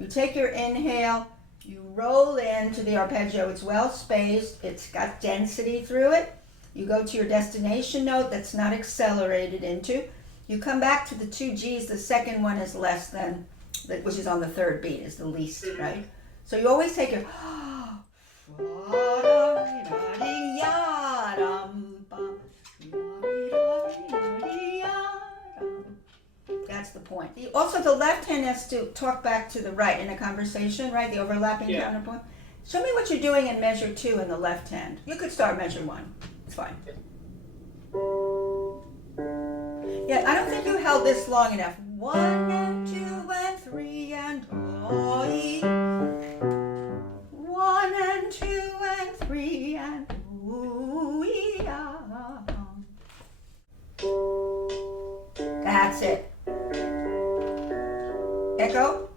You take your inhale, you roll into the arpeggio. It's well spaced, it's got density through it. You go to your destination note that's not accelerated into. You come back to the two G's. The second one is less than, which is on the third beat, is the least, right? So you always take your that's the point. Also, the left hand has to talk back to the right in a conversation, right? The overlapping counterpoint. Show me what you're doing in measure 2 in the left hand. You could start measure 1. It's fine. Yeah, I don't think you held this long enough. 1 and 2 and 3 and oh. 1 and 2 and 3 and ooh, yeah. That's it. Echo.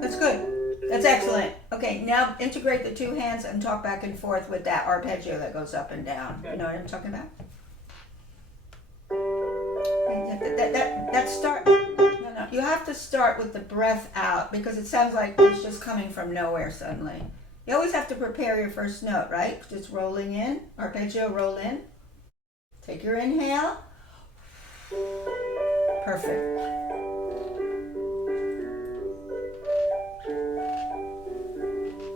That's good. That's excellent. Okay, now integrate the two hands and talk back and forth with that arpeggio that goes up and down. You know what I'm talking about? That start. No. You have to start with the breath out because it sounds like it's just coming from nowhere suddenly. You always have to prepare your first note, right? Just rolling in, arpeggio, roll in. Take your inhale. Perfect.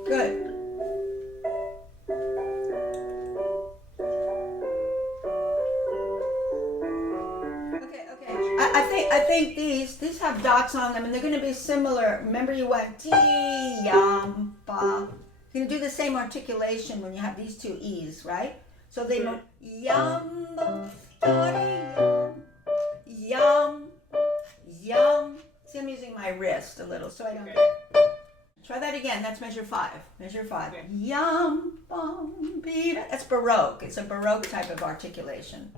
Good. I think these have dots on them and they're going to be similar. Remember you went T, yum, ba. You're going to do the same articulation when you have these two E's, right? So they go yum, yum, yum. See, I'm using my wrist a little so I don't Try that again. That's measure 5. Measure 5. Okay. Yum, bum, bee. That's Baroque. It's a Baroque type of articulation.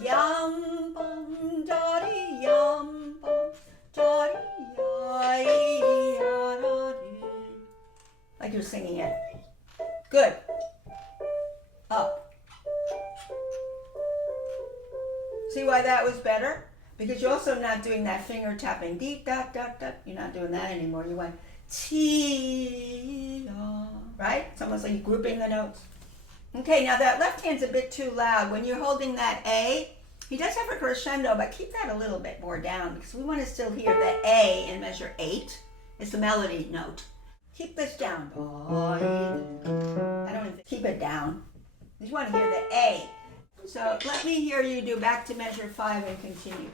Yum, bum, dotty, yum, bum, dotty, like you're singing it. Good. Up. See why that was better? Because you're also not doing that finger tapping. Deep, dot, dot, dot. You're not doing that anymore. You went T, right? It's almost like you're grouping the notes. Okay, now that left hand's a bit too loud. When you're holding that A, he does have a crescendo, but keep that a little bit more down because we want to still hear the A in measure 8. It's the melody note. Keep this down. I don't even keep it down. You just want to hear the A. So let me hear you do back to measure 5 and continue.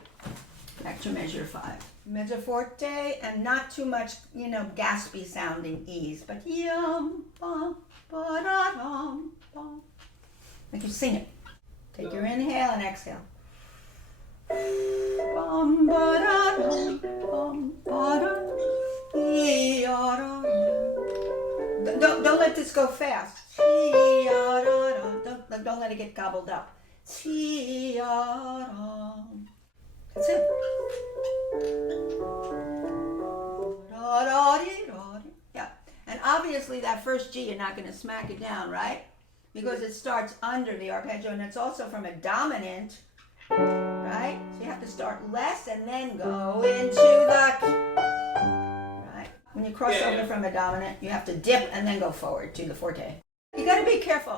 Back to measure 5. Mezzo forte and not too much, gaspy sounding E's, but yum, bum, ba-da-dum, bum. Like you sing it. Take your inhale and exhale. Bum, ba-da-dum, bum, ba-da-dum, don't let this go fast. Don't let it get gobbled up. That's it. Yeah. And obviously that first G, you're not going to smack it down, right? Because it starts under the arpeggio and it's also from a dominant, right? So you have to start less and then go into the key. Right? When you cross over from a dominant, you have to dip and then go forward to the forte. You got to be careful.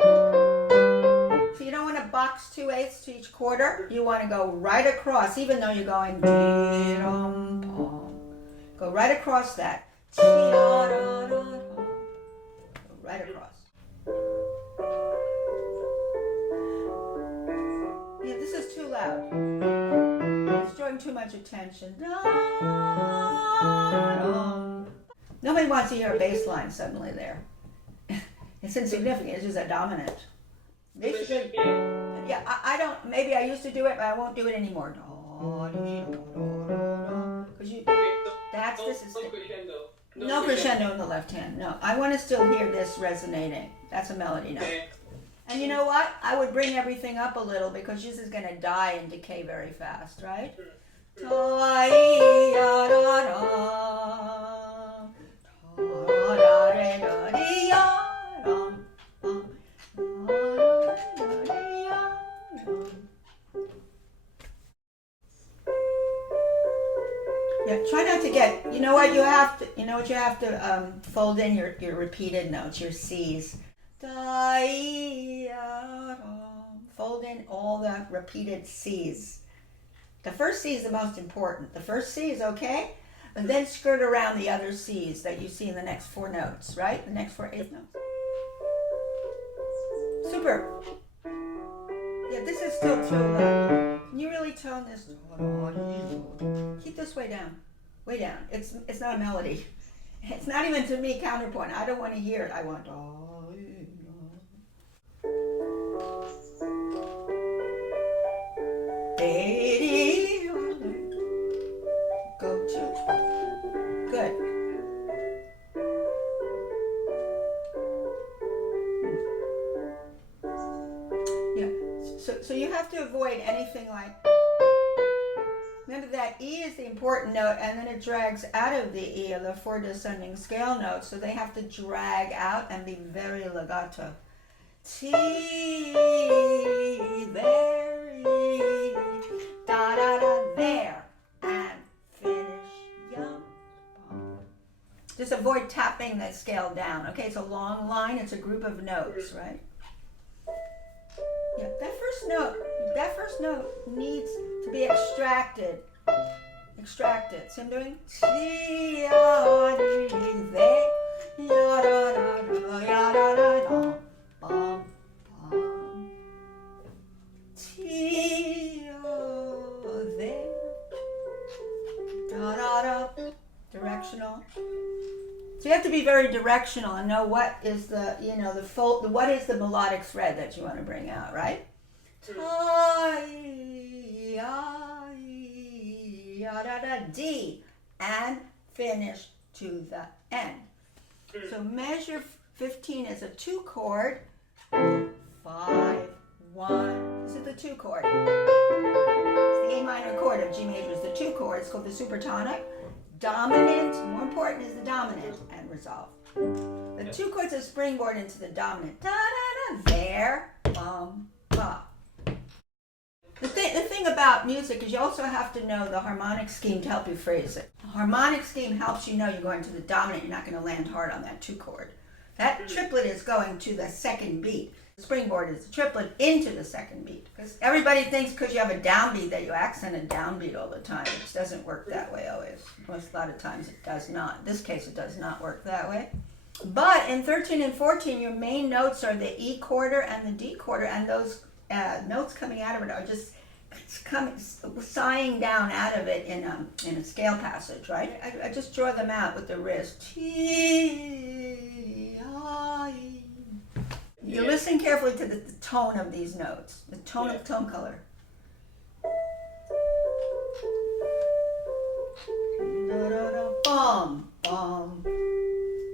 So you don't want to box 2/8 to each quarter. You want to go right across, even though you're going go right across that. Go right across. Yeah, this is too loud. It's drawing too much attention. Nobody wants to hear a bass line suddenly there. It's insignificant. It's just a dominant. This should, yeah, I don't, maybe I used to do it, but I won't do it anymore. Because this is, no crescendo in the left hand, no. I want to still hear this resonating. That's a melody note. And you know what? I would bring everything up a little because this is going to die and decay very fast, right? Yeah, try not to get, you know what you have to fold in your repeated notes, your C's. Fold in all the repeated C's. The first C is the most important. The first C is okay, but then skirt around the other C's that you see in the next 4 notes, right? The next 4 eighth notes. Super. Yeah, this is still too low. Can you really tone this? Keep this way down. Way down. It's not a melody. It's not even to me counterpoint. I don't want to hear it. I want go to. Good. Yeah. So you have to avoid anything like. Remember that E is the important note, and then it drags out of the E, the 4 descending scale notes, so they have to drag out and be very legato. T, very, da da da, there, and finish, yum. Just avoid tapping the scale down. Okay, it's a long line, it's a group of notes, right? Yeah, that first note needs to be extracted. Extracted. So I'm doing directional. So you have to be very directional and know what is the, what is the melodic thread that you want to bring out, right? D, and finish to the end. So measure 15 is a 2 chord. 5, 1. This is the 2 chord. It's the A minor chord of G major. It's the 2 chord. It's called the supertonic. Dominant, more important is the dominant, and resolve. The 2 chords are springboard into the dominant. Da da da, there, ba. The thing about music is you also have to know the harmonic scheme to help you phrase it. The harmonic scheme helps you know you're going to the dominant. You're not going to land hard on that 2 chord. That triplet is going to the second beat. The springboard is the triplet into the second beat. Because everybody thinks because you have a downbeat that you accent a downbeat all the time. It doesn't work that way always. A lot of times it does not. In this case, it does not work that way. But in 13 and 14, your main notes are the E quarter and the D quarter, and those notes coming out of it are just sighing down out of it in a scale passage, right? I just draw them out with the wrist. You listen carefully to the tone of these notes, the tone of tone color. Bum, bum.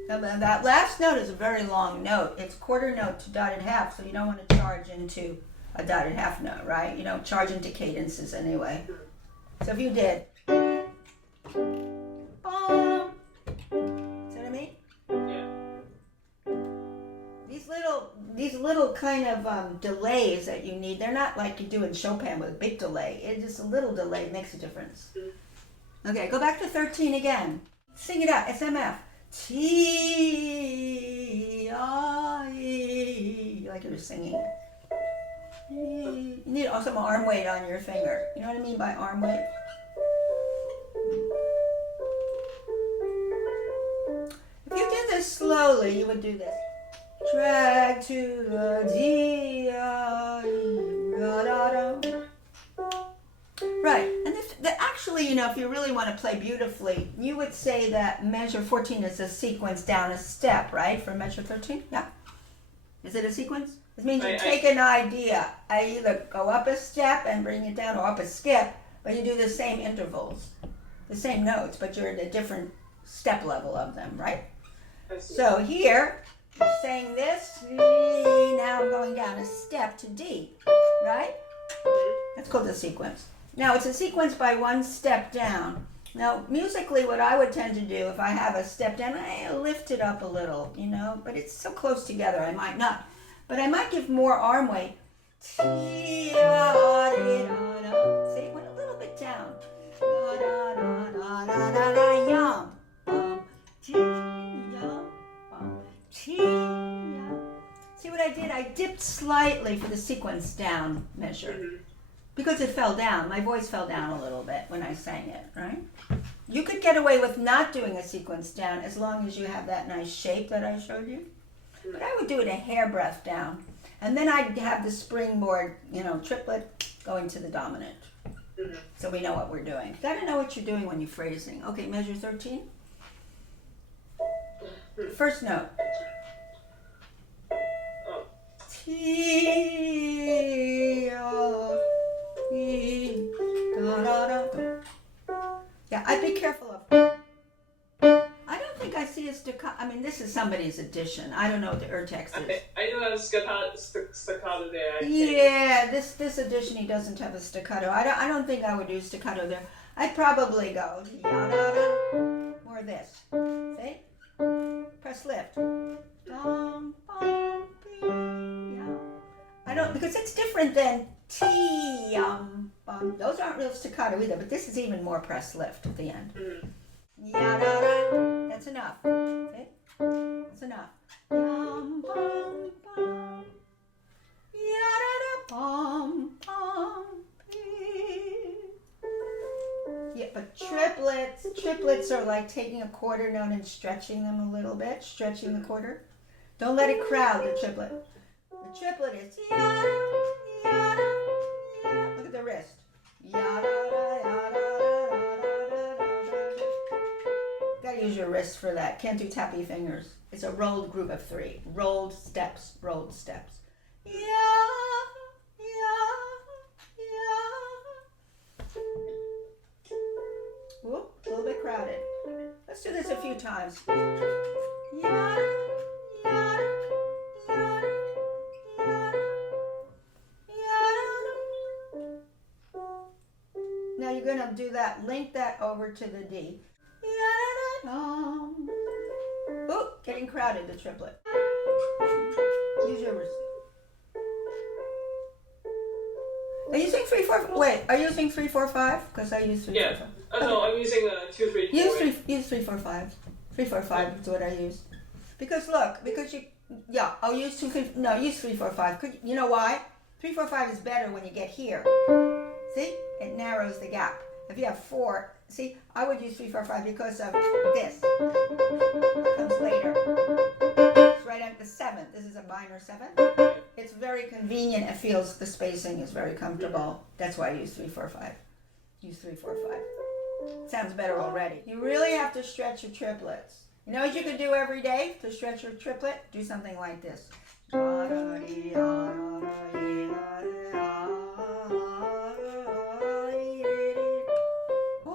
Now, that last note is a very long note. It's quarter note to dotted half, so you don't want to charge into a dotted half note, right? You don't charge into cadences anyway. So if you did, bum, see what I mean? Yeah. These little kind of delays that you need, they're not like you do in Chopin with a big delay. It's just a little delay makes a difference. Okay, go back to 13 again. Sing it out. It's MF. T-I-E. Like you were singing. You need some arm weight on your finger. You know what I mean by arm weight? If you did this slowly, you would do this. Drag to the D, right, and actually, if you really want to play beautifully, you would say that measure 14 is a sequence down a step, right, for measure 13? Yeah. Is it a sequence? It means you take an idea. I either go up a step and bring it down, or up a skip, but you do the same intervals, the same notes, but you're at a different step level of them, right? So here, I'm saying this, now I'm going down a step to D, right? That's called a sequence. Now, it's a sequence by one step down. Now, musically, what I would tend to do if I have a step down, I lift it up a little, but it's so close together, I might not. But I might give more arm weight. See, it went a little bit down. skipped slightly for the sequence down measure because it fell down. My voice fell down a little bit when I sang it, right? You could get away with not doing a sequence down as long as you have that nice shape that I showed you. But I would do it a hairbreadth down. And then I'd have the springboard, triplet going to the dominant. So we know what we're doing. You gotta know what you're doing when you're phrasing. Okay, measure 13. First note. Yeah, I'd be careful of. I don't think I see a staccato. I mean, this is somebody's addition. I don't know what the text is. I do have staccato there. Yeah, this addition, he doesn't have a staccato. I don't think I would do staccato there. I'd probably go more this. See? Press lift. Dum, bum, yeah. I don't, because it's different than T, bum. Those aren't real staccato either, but this is even more press lift at the end. Ya-da-da. That's enough. See? That's enough. Bum, bum, bum. Ya-da-da, bum, bum, yeah, but triplets are like taking a quarter note and stretching them a little bit, stretching the quarter. Don't let it crowd the triplet. The triplet is yada, yada, yada. Look at the wrist. Yada, yada, yada. Gotta use your wrist for that. Can't do tappy fingers. It's a rolled group of 3. Rolled steps, rolled steps. Yeah, yeah, yeah. Whoop, a little bit crowded. Let's do this a few times. Yeah, yeah, yeah, yeah, yeah. Now you're going to do that, link that over to the D. Ooh, getting crowded, the triplet. Use your wrist. Are you using 3, 4? Wait, are you using 3, 4, 5? Because I use 3, 4, 5. No, I'm using 2, 3, 4. Use 3, 4, 5. 3, 4, 5 is what I use. Because look, I'll use 2, 3, no, use 3, 4, 5. You know why? 3, 4, 5 is better when you get here. See? It narrows the gap. If you have 4, see, I would use 3, 4, 5 because of this. It comes later. It's right at the 7th. This is a minor 7th. It's very convenient. It feels the spacing is very comfortable. That's why I use 3, 4, 5. Use 3, 4, 5. Sounds better already. You really have to stretch your triplets. You know what you could do every day to stretch your triplet? Do something like this.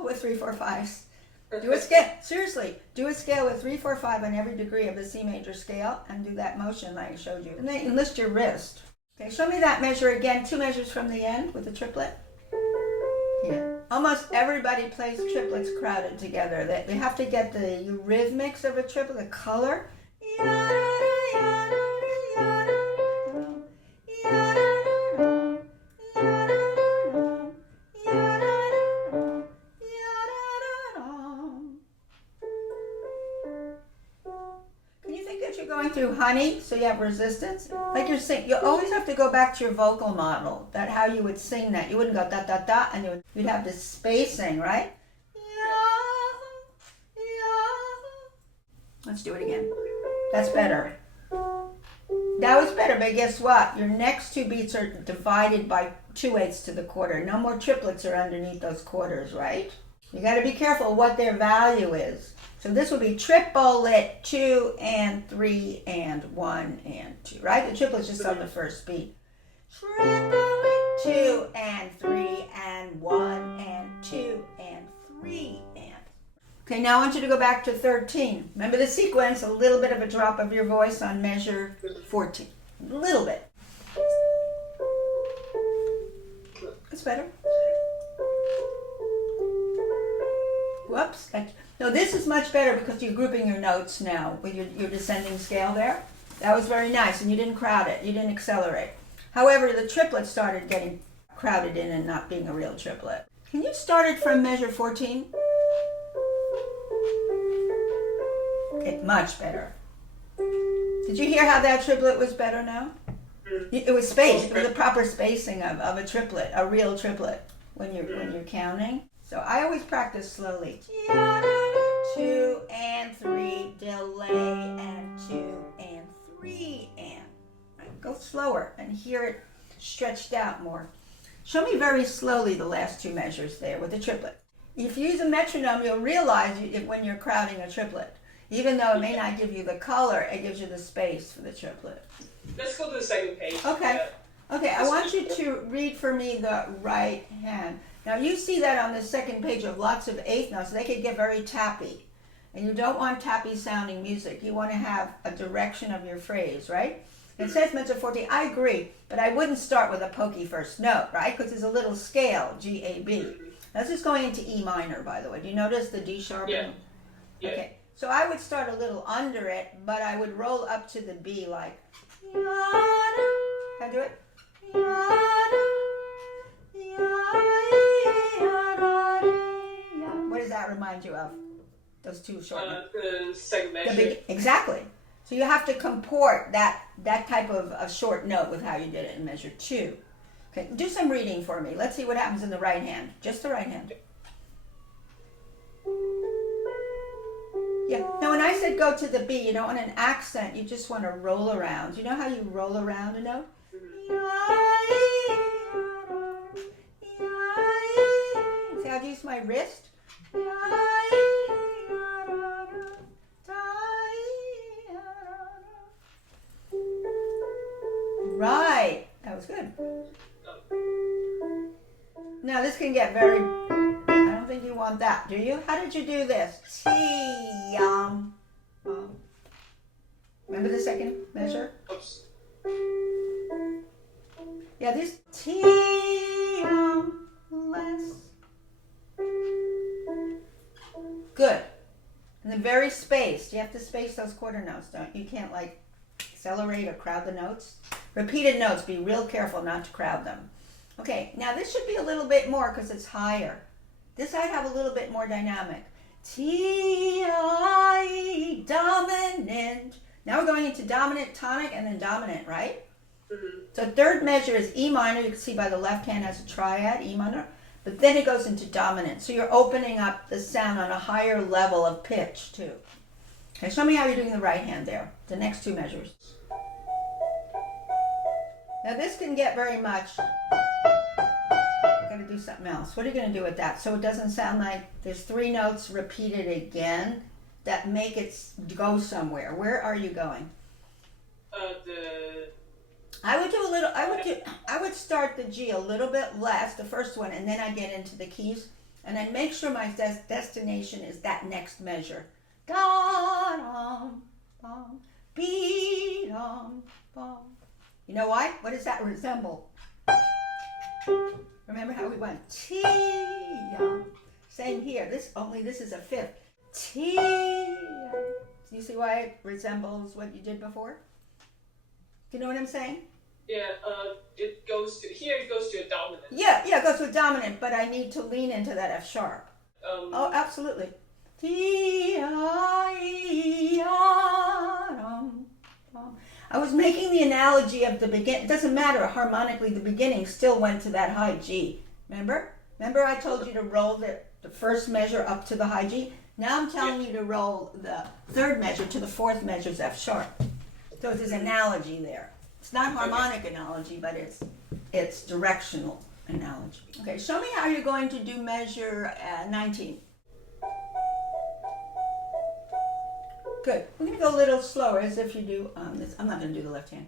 With 3, 4, 5s. Do a scale. Seriously, do a scale with 3, 4, 5 on every degree of the C major scale, and do that motion like I showed you. And then enlist your wrist. Okay, show me that measure again. 2 measures from the end with the triplet. Yeah. Almost everybody plays triplets crowded together. They have to get the rhythmics of a triplet, the color. Through honey, so you have resistance. Like you're singing, you always have to go back to your vocal model. That how you would sing that. You wouldn't go da da da, and you'd have this spacing, right? Let's do it again. That's better. That was better, but guess what? Your next 2 beats are divided by 2/8 to the quarter. No more triplets are underneath those quarters, right? You got to be careful what their value is. So this would be triplet 2 and 3 and 1 and 2, right? The triplet's just on the first beat. Triplet 2 and 3 and 1 and 2 and 3 and. Okay, now I want you to go back to 13. Remember the sequence, a little bit of a drop of your voice on measure 14. A little bit. That's better. Whoops. No, this is much better because you're grouping your notes now with your descending scale there. That was very nice, and you didn't crowd it. You didn't accelerate. However, the triplet started getting crowded in and not being a real triplet. Can you start it from measure 14? Okay, much better. Did you hear how that triplet was better now? It was spaced. It was a proper spacing of a triplet, a real triplet when you're counting. So I always practice slowly. 2 and 3, delay, and 2 and 3 and. Right, go slower and hear it stretched out more. Show me very slowly the last 2 measures there with the triplet. If you use a metronome, you'll realize when you're crowding a triplet. Even though it may not give you the color, it gives you the space for the triplet. Let's go to the second page. Okay. Okay, I want you to read for me the right hand. Now you see that on the second page of lots of eighth notes. They could get very tappy. And you don't want tappy sounding music. You want to have a direction of your phrase, right? It says mezzo forte. I agree, but I wouldn't start with a pokey first note, right? Because there's a little scale, G, A, B. That's just going into E minor, by the way. Do you notice the D sharp? Yeah. Okay. So I would start a little under it, but I would roll up to the B like. Can I do it? What does that remind you of? Those 2 short notes. The second measure. Exactly. So you have to comport that type of a short note with how you did it in measure 2. Okay, do some reading for me. Let's see what happens in the right hand. Just the right hand. Yeah. Now when I said go to the B, you don't want an accent. You just want to roll around. You know how you roll around a note? See how I use my wrist? Right. That was good. Now this can get very... I don't think you want that, do you? How did you do this? Remember the second measure? Oops. Yeah, this less. Good. And then very spaced. You have to space those quarter notes, don't you? You can't like accelerate or crowd the notes. Repeated notes, be real careful not to crowd them. Okay, now this should be a little bit more because it's higher. This I'd have a little bit more dynamic. T-I, dominant. Now we're going into dominant, tonic, and then dominant, right? Mm-hmm. So third measure is E minor. You can see by the left hand has a triad, E minor. But then it goes into dominant. So you're opening up the sound on a higher level of pitch, too. Okay, show me how you're doing the right hand there. The next 2 measures. Now this can get very much... I've got to do something else. What are you going to do with that? So it doesn't sound like there's 3 notes repeated again that make it go somewhere. Where are you going? I would start the G a little bit less, the first one, and then I get into the keys, and I make sure my destination is that next measure. Da-dum, bum, be-dum, bum. You know why? What does that resemble? Remember how we went T? Same here. This is a fifth. T. You see why it resembles what you did before? Do you know what I'm saying? Yeah, it goes to a dominant. Yeah, it goes to a dominant, but I need to lean into that F sharp. Oh, absolutely. I was making the analogy of the beginning. It doesn't matter, harmonically, the beginning still went to that high G. Remember I told you to roll the first measure up to the high G? Now I'm telling you to roll the third measure to the fourth measure's F sharp. So there's an analogy there. It's not harmonic analogy, but it's directional analogy. Okay, show me how you're going to do measure 19. Good. We're going to go a little slower, as if you do this. I'm not going to do the left hand.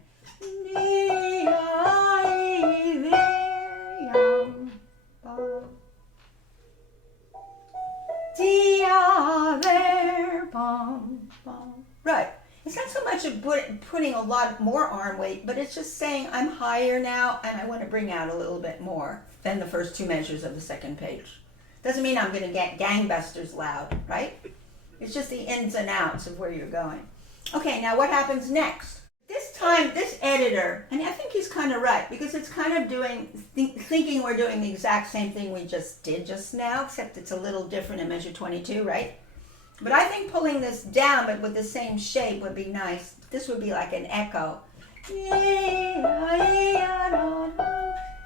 Right. It's not so much of putting a lot more arm weight, but it's just saying I'm higher now and I want to bring out a little bit more than the first 2 measures of the second page. Doesn't mean I'm going to get gangbusters loud, right? It's just the ins and outs of where you're going. Okay, now what happens next? This time, this editor, and I think he's kind of right, because it's kind of thinking we're doing the exact same thing we just did just now, except it's a little different in measure 22, right? But I think pulling this down, but with the same shape, would be nice. This would be like an echo.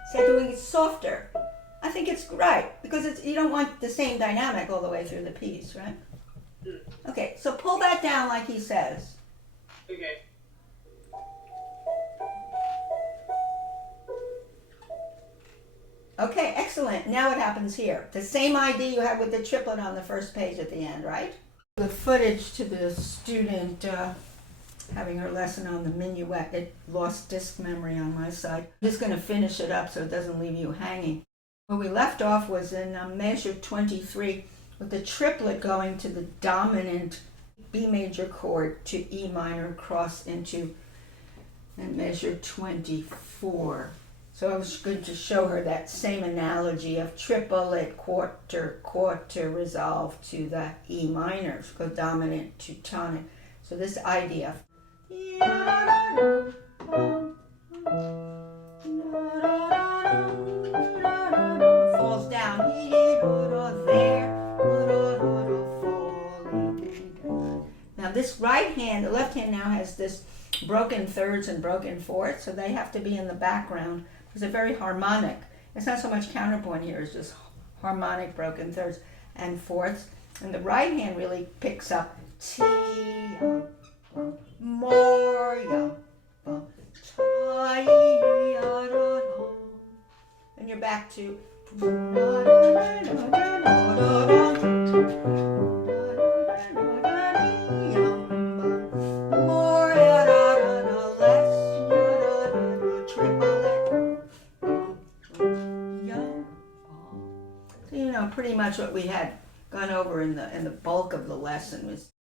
Instead of doing it softer. I think it's right because you don't want the same dynamic all the way through the piece, right? Okay, so pull that down like he says. Okay. Okay, excellent. Now what happens here? The same idea you had with the triplet on the first page at the end, right? The footage to the student having her lesson on the minuet. It lost disc memory on my side. I'm just going to finish it up so it doesn't leave you hanging. Where we left off was in measure 23 with the triplet going to the dominant B major chord to E minor cross into and measure 24. So I was going to show her that same analogy of triplet, quarter, quarter, resolve to the E minor, go dominant to tonic. So this idea falls down there. Now this right hand, the left hand now has this broken thirds and broken fourths, so they have to be in the background. They're very harmonic. It's not so much counterpoint here, it's just harmonic broken thirds and fourths. And the right hand really picks up T, more, and you're back to pretty much what we had gone over in the bulk of the lesson was